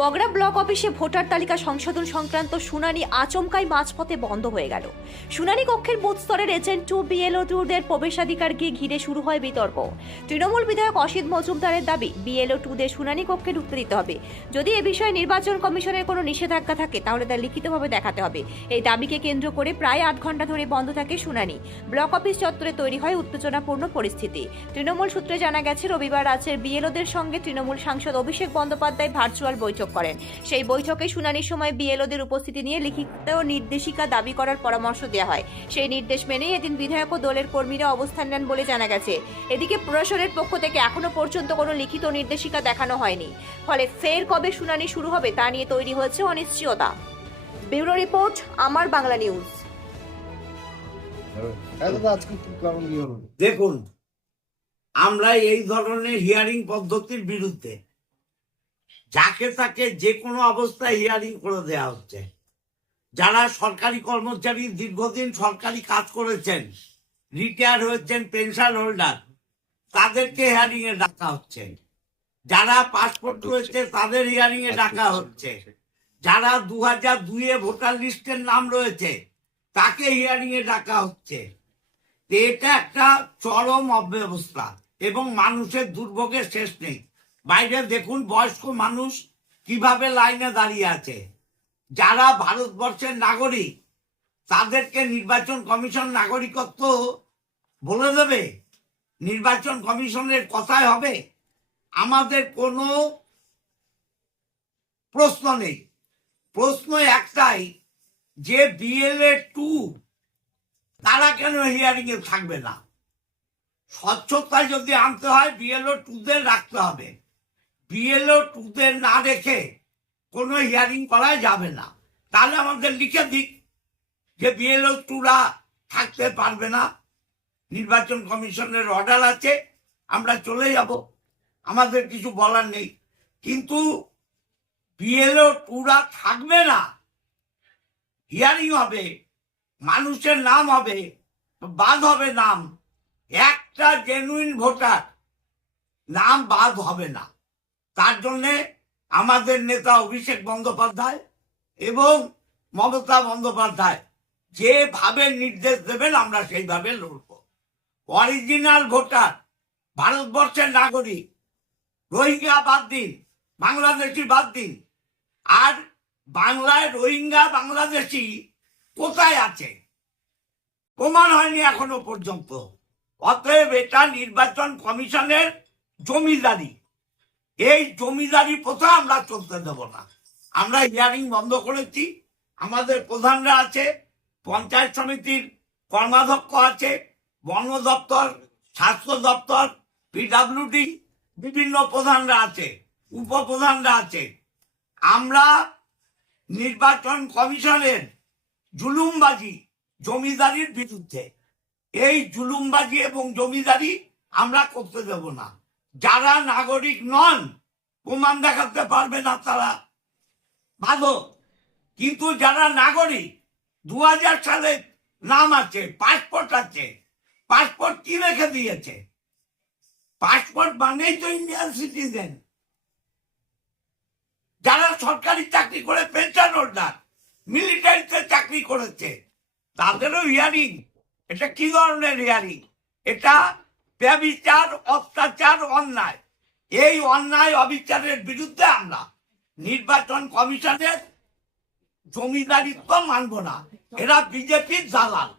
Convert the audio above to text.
Mogra block অফিসে voter তালিকা সংশোধন সংক্রান্ত শুনানি আচমকাই মাঝপথে বন্ধ হয়ে গেল। শুনানি কক্ষের বুথ স্তরের এজেন্ট 2 BLO2-দের প্রবেশাধিকারকে ঘিরে শুরু হয় বিতর্ক। তৃণমূল বিধায়ক অসিত মজুমদারের দাবি, BLO2-দের শুনানি কক্ষে ঢুকতে দিতে হবে। যদি এ বিষয়ে নির্বাচন কমিশনের কোনো নিষেধাজ্ঞা থাকে তাহলে তা লিখিতভাবে দেখাতে হবে। এই দাবিকে কেন্দ্র করে প্রায় 8 ঘন্টা ধরে বন্ধ থাকে শুনানি। ব্লক অফিস চত্বরে তৈরি হয় উত্তেজনাপূর্ণ পরিস্থিতি। তৃণমূল সূত্রে জানা গেছে, রবিবার রাজ্যের BLO-দের সঙ্গে তৃণমূল সাংসদ অভিষেক বন্দ্যোপাধ্যায় ভার্চুয়াল বৈঠক করেন। সেই বৈঠকে শুনানির সময় BLO-দের উপস্থিতি নিয়ে লিখিত নির্দেশিকা দাবি করার পরামর্শ দেওয়া হয়। সেই নির্দেশ মেনেই এদিন বিধায়ক ও দলের কর্মীরা অবস্থান নেন বলে জানা গেছে। এদিকে প্রশাসনের পক্ষ থেকে এখনো পর্যন্ত কোনো লিখিত নির্দেশিকা দেখানো হয়নি। ফলে ফের কবে শুনানি শুরু হবে তা নিয়ে তৈরি হয়েছে অনিশ্চয়তা। ব্যুরো রিপোর্ট, আমার বাংলা নিউজ। দেখুন, আমরা এই ধরনের হিয়ারিং পদ্ধতির বিরুদ্ধে। যাকে তাকে যে কোনো অবস্থায় হিয়ারিং করে দেওয়া হচ্ছে। যারা সরকারি কর্মচারী, দীর্ঘদিন সরকারি কাজ করেছেন, রিটায়ার হয়েছেন, পেনশন হোল্ডার, তাদেরকে হিয়ারিং এ ডাকা হচ্ছে। যারা পাসপোর্ট রয়েছে তাদের হিয়ারিং এ ডাকা হচ্ছে। যারা 2002-এ ভোটার লিস্টের নাম রয়েছে তাকে হিয়ারিং এ ডাকা হচ্ছে। এটা একটা চরম অব্যবস্থা এবং মানুষের দুর্ভোগের শেষ নেই। বাইরে দেখুন বয়স্ক মানুষ কিভাবে লাইনে দাঁড়িয়ে আছে। যারা ভারতবর্ষের নাগরিক তাদেরকে নির্বাচন কমিশন নাগরিকত্ব বলে দেবে? নির্বাচন কমিশনের কথায় হবে? আমাদের কোনো প্রশ্ন নেই। প্রশ্ন একটাই যে BLO2 তারা কেন হিয়ারিং এ থাকবে না? স্বচ্ছতা যদি আনতে হয় BLO2-দের রাখতে হবে। BLO2-দের না রেখে কোনো হিয়ারিং করা যাবে না। তাহলে আমাদের লিখে দিক যে BLO2-রা থাকতে পারবে না। নির্বাচন কমিশনের অর্ডার আছে, আমরা চলে যাব, আমাদের কিছু বলার নেই। কিন্তু BLO2-রা থাকবে না, হিয়ারিং হবে, মানুষের নাম হবে, বাদ হবে নাম। একটা জেনুইন ভোটার নাম বাদ হবে না। তার জন্যে আমাদের নেতা অভিষেক বন্দ্যোপাধ্যায় এবং মমতা বন্দ্যোপাধ্যায় যেভাবে নির্দেশ দেবেন আমরা সেইভাবে লড়ব। অরিজিনাল ভোটার, ভারতবর্ষের নাগরিক, রোহিঙ্গা বাদ দিন, বাংলাদেশি বাদ দিন। আর বাংলায় রোহিঙ্গা বাংলাদেশি কোথায় আছে? প্রমাণ হয়নি এখনো পর্যন্ত। অতএব এটা নির্বাচন কমিশনের জমিদারি। এই জমিদারি প্রথা আমরা চলতে দেব না। আমরা হিয়ারিং বন্ধ করেছি। আমাদের প্রধানরা আছে, পঞ্চায়েত সমিতির কর্মাধ্যক্ষ আছে, বন দপ্তর, স্বাস্থ্য দপ্তর, PWD, বিভিন্ন প্রধানরা আছে, উপপ্রধানরা আছে। আমরা নির্বাচন কমিশনের জুলুমবাজি, জমিদারির বিরুদ্ধে। এই জুলুমবাজি এবং জমিদারি আমরা করতে দেব না। যারা নাগরিক নন, প্রমাণ দেখাতে পারবে না তারা ভালো। কিন্তু যারা নাগরিক, 2000 সালে নাম আছে, পাসপোর্ট আছে, পাসপোর্ট কি রেখে দিয়েছে? পাসপোর্ট মানেই তো ইন্ডিয়ান সিটিজেন। যারা সরকারি চাকরি করে, পেনশন হোল্ডার, মিলিটারিতে চাকরি করেছে, তাদেরও হিয়ারিং। এটা কি ধরনের হিয়ারিং? এটা ব্যভিচার, অত্যাচার, অন্যায়। এই অন্যায় অবিচারের বিরুদ্ধে আমরা নির্বাচন কমিশনের জমিদারিত্ব মানব না। এরা বিজেপির দালাল।